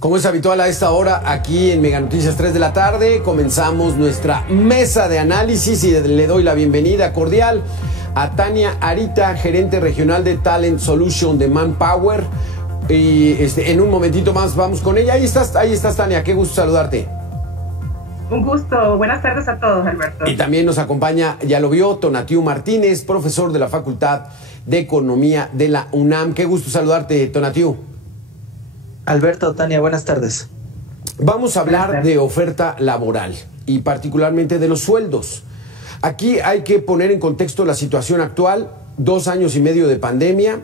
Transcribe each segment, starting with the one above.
Como es habitual a esta hora, aquí en Mega Noticias 3 de la tarde, comenzamos nuestra mesa de análisis y le doy la bienvenida cordial a Tania Arita, gerente regional de Talent Solution de Manpower. Y en un momentito más vamos con ella. Ahí estás, Tania, qué gusto saludarte. Un gusto, buenas tardes a todos, Alberto. Y también nos acompaña, ya lo vio, Tonatiuh Martínez, profesor de la Facultad de Economía de la UNAM. Qué gusto saludarte, Tonatiuh. Alberto, Tania, buenas tardes. Vamos a hablar de oferta laboral y particularmente de los sueldos. Aquí hay que poner en contexto la situación actual, 2 años y medio de pandemia,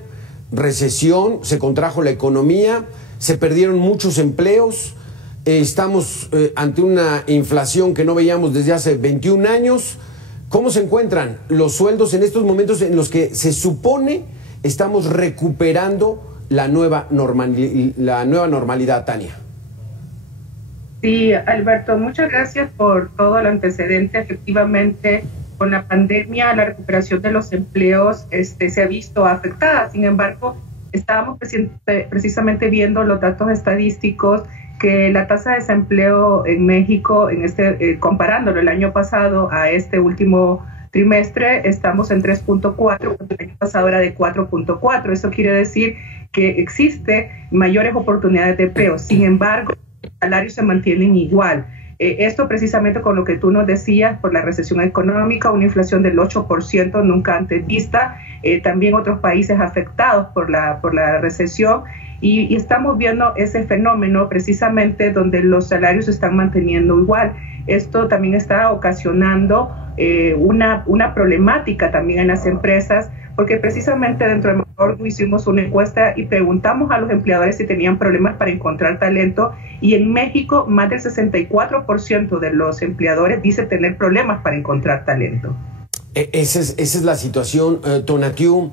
recesión, se contrajo la economía, se perdieron muchos empleos, estamos ante una inflación que no veíamos desde hace 21 años. ¿Cómo se encuentran los sueldos en estos momentos en los que se supone estamos recuperando la nueva normalidad, Tania? Sí, Alberto, muchas gracias por todo el antecedente. Efectivamente, con la pandemia, la recuperación de los empleos se ha visto afectada. Sin embargo, estábamos precisamente viendo los datos estadísticos que la tasa de desempleo en México, comparándolo el año pasado a este último trimestre, estamos en 3.4, cuando el año pasado era de 4.4. Eso quiere decir que existe mayores oportunidades de empleo. Sin embargo, los salarios se mantienen igual. Esto precisamente con lo que tú nos decías, por la recesión económica, una inflación del 8% nunca antes vista, también otros países afectados por la recesión, y estamos viendo ese fenómeno precisamente donde los salarios se están manteniendo igual. Esto también está ocasionando una problemática también en las empresas, porque precisamente dentro de Manpower hicimos una encuesta y preguntamos a los empleadores si tenían problemas para encontrar talento, y en México más del 64% de los empleadores dice tener problemas para encontrar talento. Esa es la situación, Tonatiuh.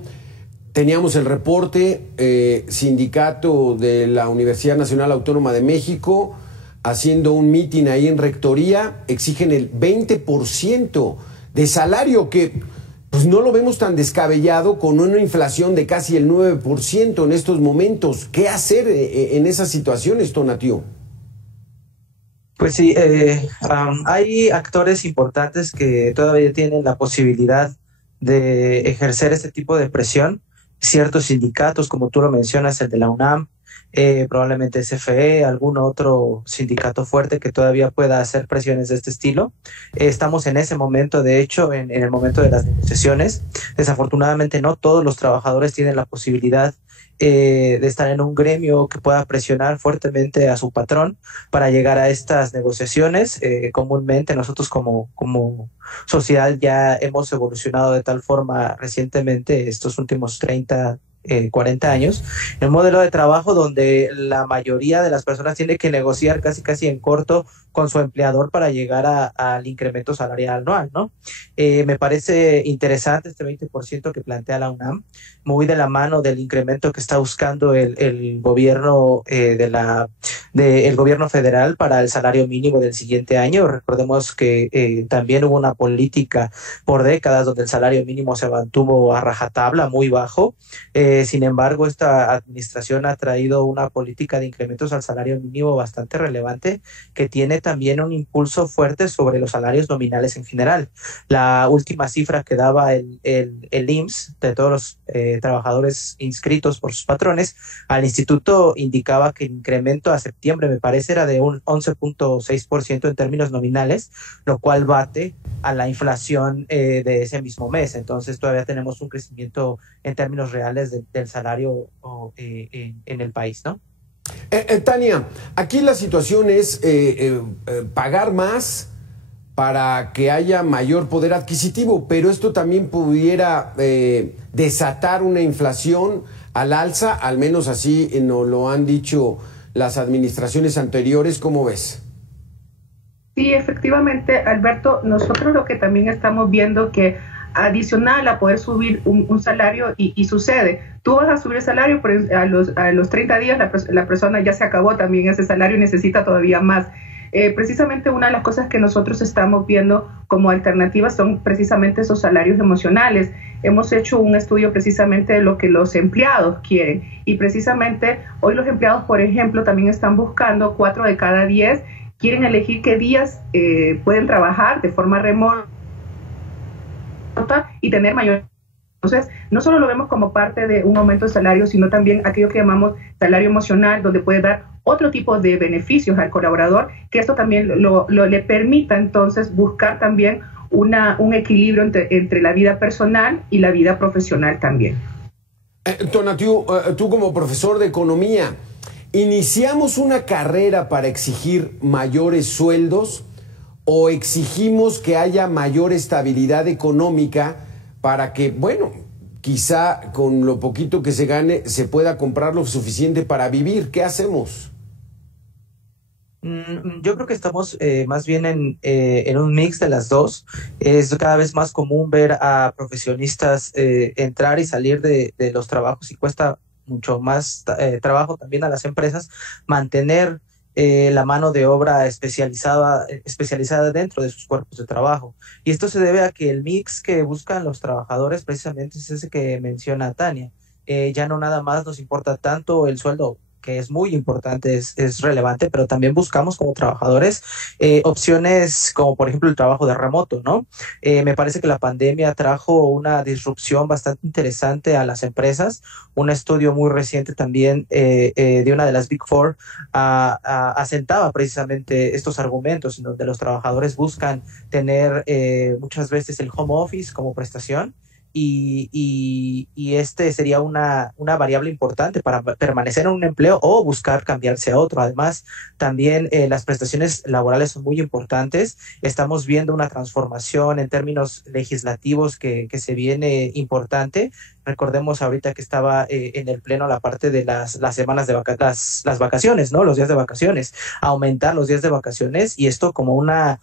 Teníamos el reporte, sindicato de la Universidad Nacional Autónoma de México, haciendo un mitin ahí en Rectoría, exigen el 20% de salario, que pues no lo vemos tan descabellado con una inflación de casi el 9% en estos momentos. ¿Qué hacer en esas situaciones, Tonatiuh? Pues sí, hay actores importantes que todavía tienen la posibilidad de ejercer este tipo de presión. Ciertos sindicatos, como tú lo mencionas, el de la UNAM, probablemente CFE, algún otro sindicato fuerte que todavía pueda hacer presiones de este estilo. Estamos en ese momento, de hecho, en el momento de las negociaciones. Desafortunadamente no todos los trabajadores tienen la posibilidad de estar en un gremio que pueda presionar fuertemente a su patrón para llegar a estas negociaciones. Comúnmente nosotros como sociedad ya hemos evolucionado de tal forma recientemente, estos últimos 40 años, el modelo de trabajo donde la mayoría de las personas tiene que negociar casi en corto con su empleador para llegar al incremento salarial anual, ¿no? Me parece interesante este 20% que plantea la UNAM, muy de la mano del incremento que está buscando el gobierno el gobierno federal para el salario mínimo del siguiente año. Recordemos que también hubo una política por décadas donde el salario mínimo se mantuvo a rajatabla, muy bajo. Sin embargo, esta administración ha traído una política de incrementos al salario mínimo bastante relevante, que tiene también un impulso fuerte sobre los salarios nominales en general. La última cifra que daba el IMSS de todos los trabajadores inscritos por sus patrones al instituto indicaba que el incremento a septiembre, me parece, era de un 11.6% en términos nominales, lo cual bate a la inflación de ese mismo mes. Entonces todavía tenemos un crecimiento en términos reales del salario en el país, ¿no? Tania, aquí la situación es pagar más para que haya mayor poder adquisitivo, pero esto también pudiera desatar una inflación al alza, al menos así nos lo han dicho las administraciones anteriores. ¿Cómo ves? Sí, efectivamente, Alberto, nosotros lo que también estamos viendo que adicional a poder subir un salario, y sucede, tú vas a subir el salario, pero a los 30 días la persona ya se acabó también ese salario y necesita todavía más. Precisamente una de las cosas que nosotros estamos viendo como alternativas son precisamente esos salarios emocionales. Hemos hecho un estudio precisamente de lo que los empleados quieren y precisamente hoy los empleados, por ejemplo, también están buscando 4 de cada 10 quieren elegir qué días pueden trabajar de forma remota y tener mayor. Entonces, no solo lo vemos como parte de un aumento de salario, sino también aquello que llamamos salario emocional, donde puede dar otro tipo de beneficios al colaborador, que esto también le permita entonces buscar también un equilibrio entre la vida personal y la vida profesional también. Tonatiuh, tú como profesor de economía, ¿iniciamos una carrera para exigir mayores sueldos o exigimos que haya mayor estabilidad económica para que, bueno, quizá con lo poquito que se gane se pueda comprar lo suficiente para vivir? ¿Qué hacemos? Yo creo que estamos más bien en un mix de las dos. Es cada vez más común ver a profesionistas entrar y salir de los trabajos y cuesta mucho más trabajo también a las empresas mantener la mano de obra especializada dentro de sus cuerpos de trabajo. Y esto se debe a que el mix que buscan los trabajadores precisamente es ese que menciona Tania. Ya no nada más nos importa tanto el sueldo, que es muy importante, es relevante, pero también buscamos como trabajadores opciones como por ejemplo el trabajo de remoto, ¿no? Me parece que la pandemia trajo una disrupción bastante interesante a las empresas. Un estudio muy reciente también de una de las Big Four asentaba precisamente estos argumentos en donde los trabajadores buscan tener muchas veces el home office como prestación. Y este sería una variable importante para permanecer en un empleo o buscar cambiarse a otro. Además, también las prestaciones laborales son muy importantes. Estamos viendo una transformación en términos legislativos que se viene importante. Recordemos ahorita que estaba en el pleno la parte de las semanas de las vacaciones, ¿no? Los días de vacaciones. Aumentar los días de vacaciones y esto como una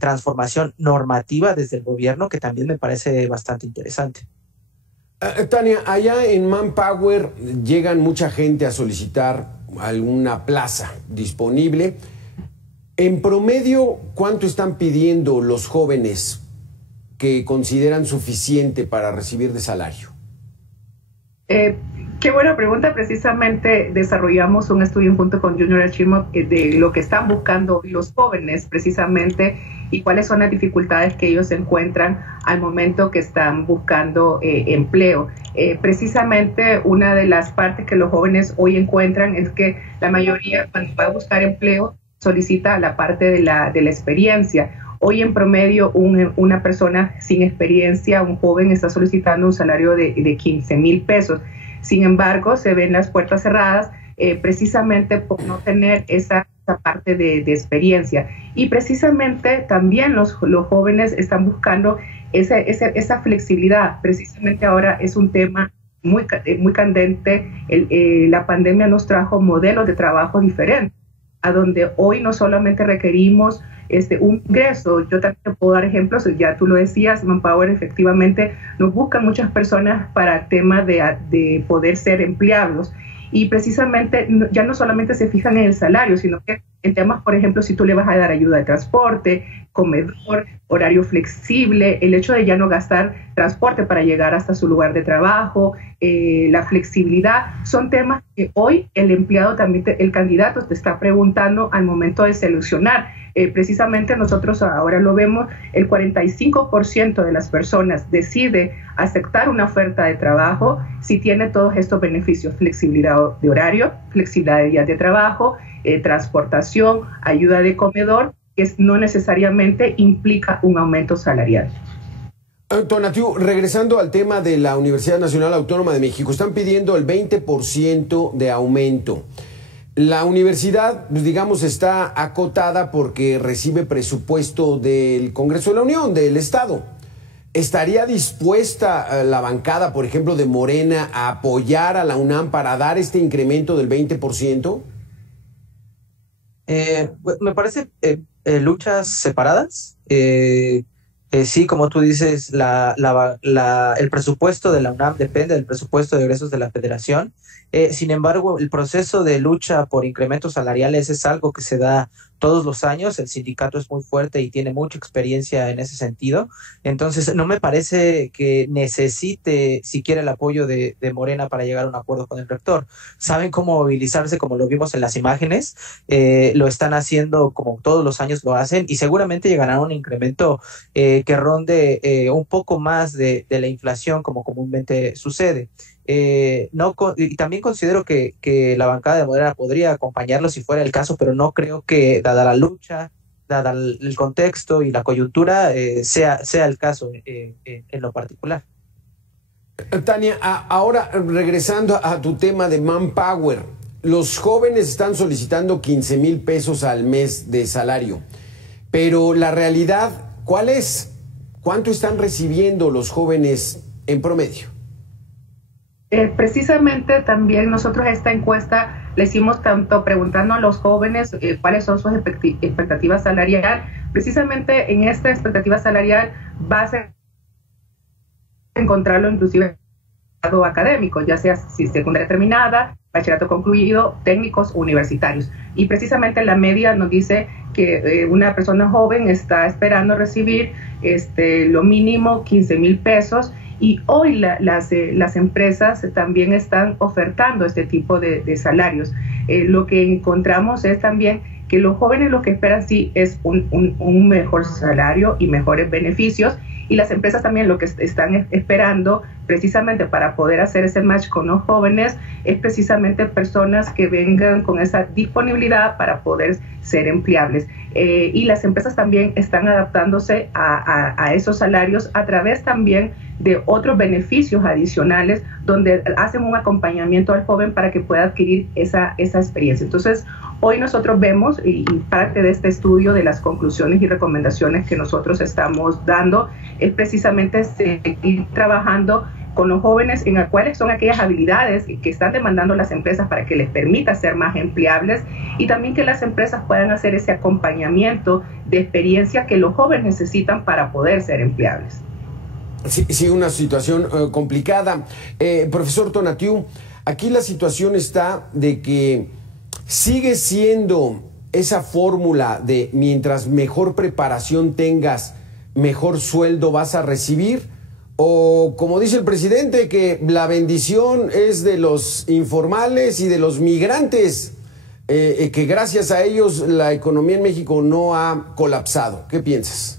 transformación normativa desde el gobierno que también me parece bastante interesante. Tania, allá en Manpower llegan mucha gente a solicitar alguna plaza disponible. En promedio, ¿cuánto están pidiendo los jóvenes que consideran suficiente para recibir de salario? Qué buena pregunta. Precisamente desarrollamos un estudio junto con Junior Achievement de lo que están buscando los jóvenes precisamente y cuáles son las dificultades que ellos encuentran al momento que están buscando empleo. Precisamente una de las partes que los jóvenes hoy encuentran es que la mayoría cuando va a buscar empleo solicita la parte de la experiencia. Hoy en promedio una persona sin experiencia, un joven, está solicitando un salario de 15,000 pesos. Sin embargo, se ven las puertas cerradas precisamente por no tener esa parte de experiencia. Y precisamente también los jóvenes están buscando esa flexibilidad. Precisamente ahora es un tema muy candente. La pandemia nos trajo modelos de trabajo diferentes, a donde hoy no solamente requerimos un ingreso. Yo también te puedo dar ejemplos, ya tú lo decías, Manpower efectivamente nos buscan muchas personas para temas de poder ser empleados y precisamente ya no solamente se fijan en el salario, sino que en temas, por ejemplo, si tú le vas a dar ayuda de transporte, comedor, horario flexible, el hecho de ya no gastar transporte para llegar hasta su lugar de trabajo, la flexibilidad, son temas que hoy el empleado también, el candidato te está preguntando al momento de seleccionar. Precisamente nosotros ahora lo vemos, el 45% de las personas decide aceptar una oferta de trabajo si tiene todos estos beneficios: flexibilidad de horario, flexibilidad de días de trabajo, transportación, ayuda de comedor, que no necesariamente implica un aumento salarial. Tonatiuh, regresando al tema de la Universidad Nacional Autónoma de México, están pidiendo el 20% de aumento. La universidad, pues digamos, está acotada porque recibe presupuesto del Congreso de la Unión, del Estado. ¿Estaría dispuesta la bancada, por ejemplo, de Morena a apoyar a la UNAM para dar este incremento del 20%? Me parece luchas separadas. Sí, como tú dices, el presupuesto de la UNAM depende del presupuesto de egresos de la Federación. Sin embargo, el proceso de lucha por incrementos salariales es algo que se da todos los años. El sindicato es muy fuerte y tiene mucha experiencia en ese sentido. Entonces, no me parece que necesite siquiera el apoyo de Morena para llegar a un acuerdo con el rector. Saben cómo movilizarse, como lo vimos en las imágenes. Lo están haciendo como todos los años lo hacen y seguramente llegarán a un incremento que ronde un poco más de la inflación como comúnmente sucede. No, y también considero que la bancada de Morena podría acompañarlo si fuera el caso, pero no creo que, dada la lucha, dada el contexto y la coyuntura, sea el caso en lo particular. Tania, ahora regresando a tu tema de Manpower, los jóvenes están solicitando 15,000 pesos al mes de salario, pero la realidad, ¿cuál es? ¿Cuánto están recibiendo los jóvenes en promedio? Precisamente también nosotros esta encuesta le hicimos tanto preguntando a los jóvenes cuáles son sus expectativas salariales. Precisamente en esta expectativa salarial va a ser encontrarlo inclusive académico, ya sea si secundaria terminada, bachillerato concluido, técnicos universitarios. Y precisamente la media nos dice que una persona joven está esperando recibir lo mínimo 15,000 pesos. Y hoy las empresas también están ofertando este tipo de salarios. Lo que encontramos es también que los jóvenes lo que esperan sí es un mejor salario y mejores beneficios, y las empresas también lo que están esperando precisamente para poder hacer ese match con los jóvenes es precisamente personas que vengan con esa disponibilidad para poder ser empleables. Y las empresas también están adaptándose a esos salarios a través también de otros beneficios adicionales donde hacen un acompañamiento al joven para que pueda adquirir esa experiencia. Entonces, hoy nosotros vemos, y parte de este estudio de las conclusiones y recomendaciones que nosotros estamos dando, es precisamente seguir trabajando con los jóvenes en cuáles son aquellas habilidades que están demandando las empresas para que les permita ser más empleables, y también que las empresas puedan hacer ese acompañamiento de experiencia que los jóvenes necesitan para poder ser empleables. Sí, una situación complicada. Profesor Tonatiuh, aquí la situación está de que sigue siendo esa fórmula de mientras mejor preparación tengas, mejor sueldo vas a recibir, o como dice el presidente, que la bendición es de los informales y de los migrantes, que gracias a ellos la economía en México no ha colapsado. ¿Qué piensas?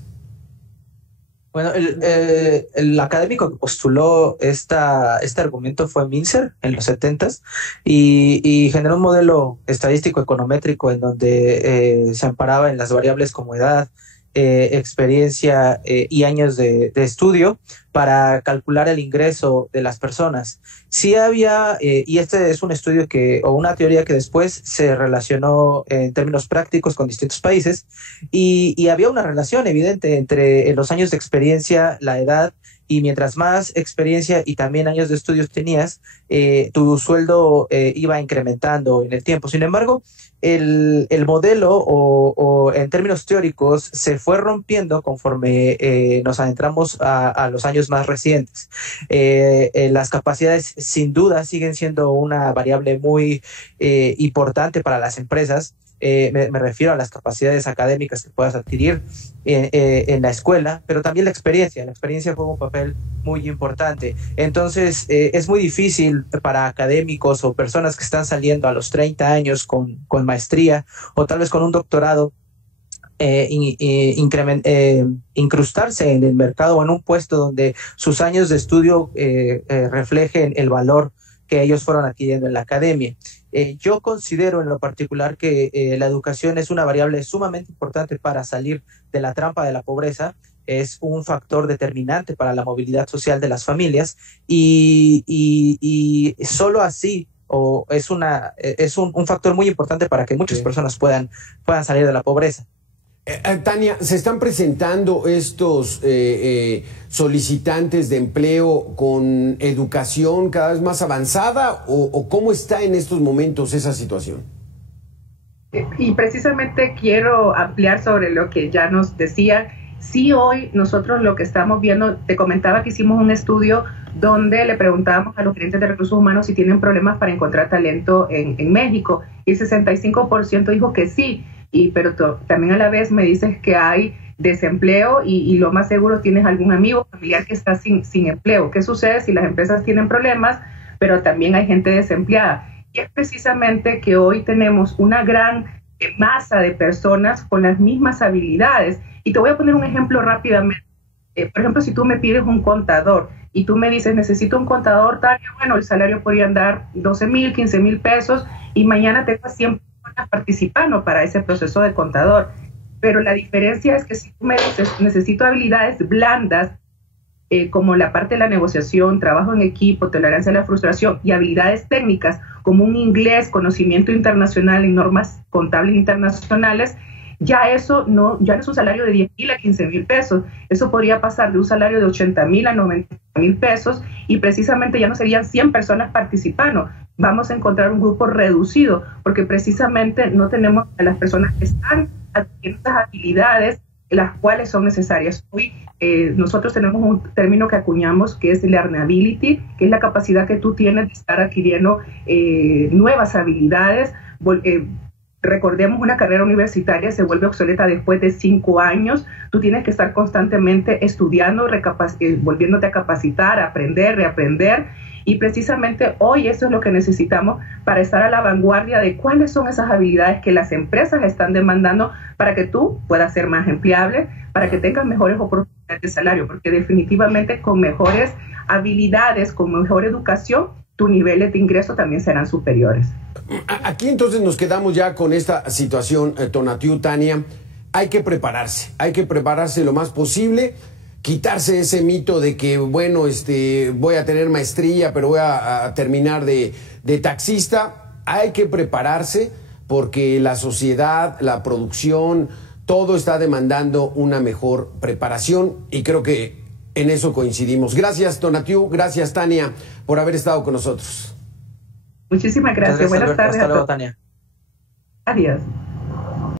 Bueno, el académico que postuló este argumento fue Mincer en los 70s y generó un modelo estadístico econométrico en donde se amparaba en las variables como edad, experiencia y años de estudio para calcular el ingreso de las personas. Sí había, y este es un estudio o una teoría que después se relacionó en términos prácticos con distintos países, y había una relación evidente entre los años de experiencia, la edad, y mientras más experiencia y también años de estudios tenías, tu sueldo iba incrementando en el tiempo. Sin embargo, el modelo o en términos teóricos se fue rompiendo conforme nos adentramos a los años más recientes. Las capacidades sin duda siguen siendo una variable muy importante para las empresas. Me refiero a las capacidades académicas que puedas adquirir en la escuela, pero también la experiencia. La experiencia juega un papel muy importante. Entonces, es muy difícil para académicos o personas que están saliendo a los 30 años con maestría o tal vez con un doctorado, incrustarse en el mercado o en un puesto donde sus años de estudio reflejen el valor que ellos fueron adquiriendo en la academia. Yo considero en lo particular que la educación es una variable sumamente importante para salir de la trampa de la pobreza. Es un factor determinante para la movilidad social de las familias y solo así es un factor muy importante para que muchas personas puedan salir de la pobreza. Tania, ¿se están presentando estos solicitantes de empleo con educación cada vez más avanzada o cómo está en estos momentos esa situación? Y precisamente quiero ampliar sobre lo que ya nos decían, Sí, hoy nosotros lo que estamos viendo, te comentaba que hicimos un estudio donde le preguntábamos a los gerentes de recursos humanos si tienen problemas para encontrar talento en México, y el 65% dijo que sí, pero también a la vez me dices que hay desempleo y lo más seguro tienes algún amigo familiar que está sin empleo. ¿Qué sucede si las empresas tienen problemas, pero también hay gente desempleada? Y es precisamente que hoy tenemos una gran masa de personas con las mismas habilidades. Y te voy a poner un ejemplo rápidamente. Por ejemplo, si tú me pides un contador y tú me dices, necesito un contador, Tania, bueno, el salario podría andar 12,000, 15,000 pesos, y mañana tengo a 100 personas participando para ese proceso de contador. Pero la diferencia es que si tú me dices, necesito habilidades blandas, como la parte de la negociación, trabajo en equipo, tolerancia a la frustración, y habilidades técnicas como un inglés, conocimiento internacional en normas contables internacionales, ya eso ya no es un salario de 10,000 a 15,000 pesos. Eso podría pasar de un salario de 80,000 a 90,000 pesos, y precisamente ya no serían 100 personas participando. Vamos a encontrar un grupo reducido porque precisamente no tenemos a las personas que están adquiriendo estas habilidades, las cuales son necesarias. Hoy nosotros tenemos un término que acuñamos que es learnability, que es la capacidad que tú tienes de estar adquiriendo nuevas habilidades. Recordemos, una carrera universitaria se vuelve obsoleta después de 5 años. Tú tienes que estar constantemente estudiando, volviéndote a capacitar, aprender, reaprender. Y precisamente hoy eso es lo que necesitamos para estar a la vanguardia de cuáles son esas habilidades que las empresas están demandando para que tú puedas ser más empleable, para que tengas mejores oportunidades de salario, porque definitivamente con mejores habilidades, con mejor educación, tus niveles de ingreso también serán superiores. Aquí entonces nos quedamos ya con esta situación, Tonatiuh, Tania. Hay que prepararse lo más posible, quitarse ese mito de que, bueno, voy a tener maestría, pero voy a terminar de taxista. Hay que prepararse porque la sociedad, la producción, todo está demandando una mejor preparación, y creo que en eso coincidimos. Gracias, Tonatiuh, gracias, Tania, por haber estado con nosotros. Muchísimas gracias. Buenas tardes. Hasta luego, Tania. Adiós.